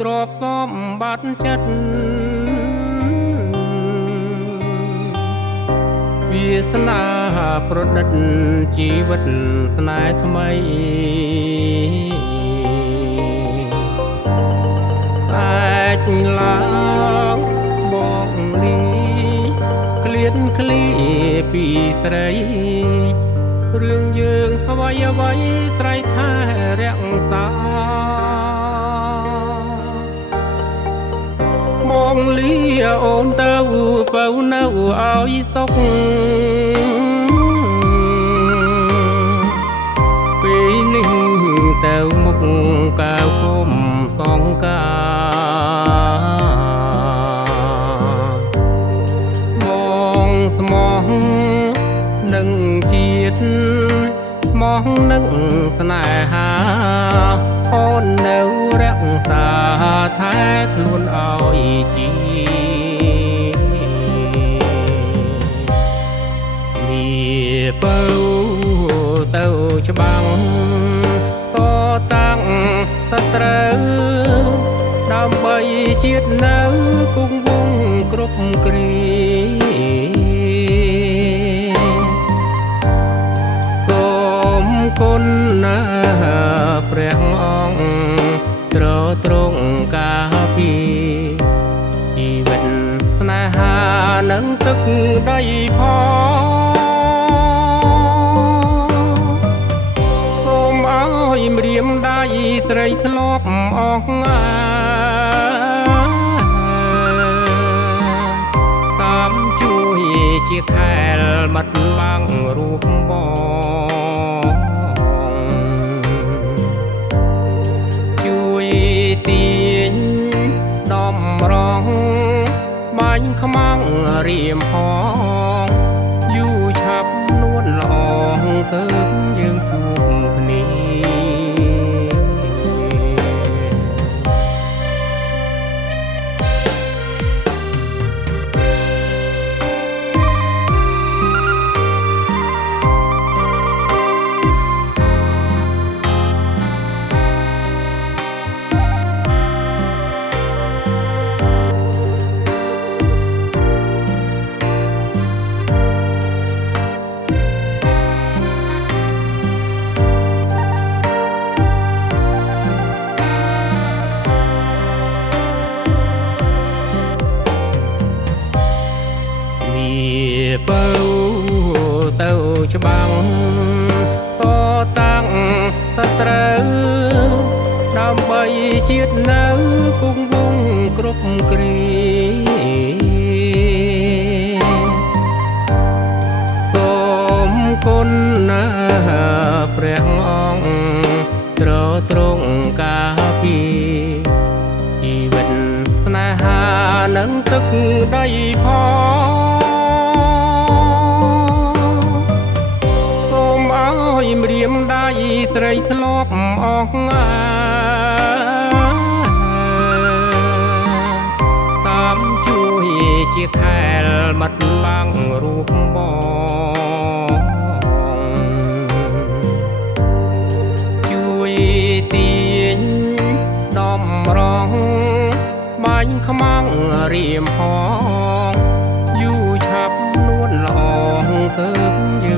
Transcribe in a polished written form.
ទ្រព្យសម្បត្តិចិត្តវាសនាប្រឌិតជីវិតស្នេហ៍ថ្មីសែកឡើងបងលីក្លៀនក្លីពីស្រីរឿងយើងអ្វីអ្វីស្រ័យថែរក្សាបងលីអូនទៅបើនៅឲ្យសុខពេលនេះទៅមុខកៅគុំសងការបងស្មោះនឹងជាតិស្មោះនឹងស្នេហាអូននៅរក្សាថែខ្លួនឲ្យជីនេះបើទៅច្បាំងតតាំងសត្រូវដើម្បីជាតិនៅគង់វង្សគ្រប់គ្រាសូមគុណណាព្រះអង្គទ្រទ្រង់ការពារជីវិតស្នេហានឹងទឹកដីផងសូមឲ្យម្រាមដៃស្រីស្លាប់អស់តាមជួយជាខែលបាត់បាំងរូបបងជួយទាញដំរងបាញ់ខ្មាំងរៀមផងយូរឆាប់នួនល្អទៅយើងជួបគ្នាបើទៅច្បាំងតតាំងសត្រូវដើម្បីជាតិនៅគង់វង្សគ្រប់គ្រាសូមគុណណាព្រះអង្គទ្រទ្រង់ការពារជីវិតស្នេហានឹងទឹកដីផងឲ្យម្រាមដៃស្រីស្លាប់អស់តាមជួយជាខែលបាត់បាំងរូបបងជួយទាញដំរងបាញ់ខ្មាំងរៀមផងយូរឆាប់នួនល្អទៅយើង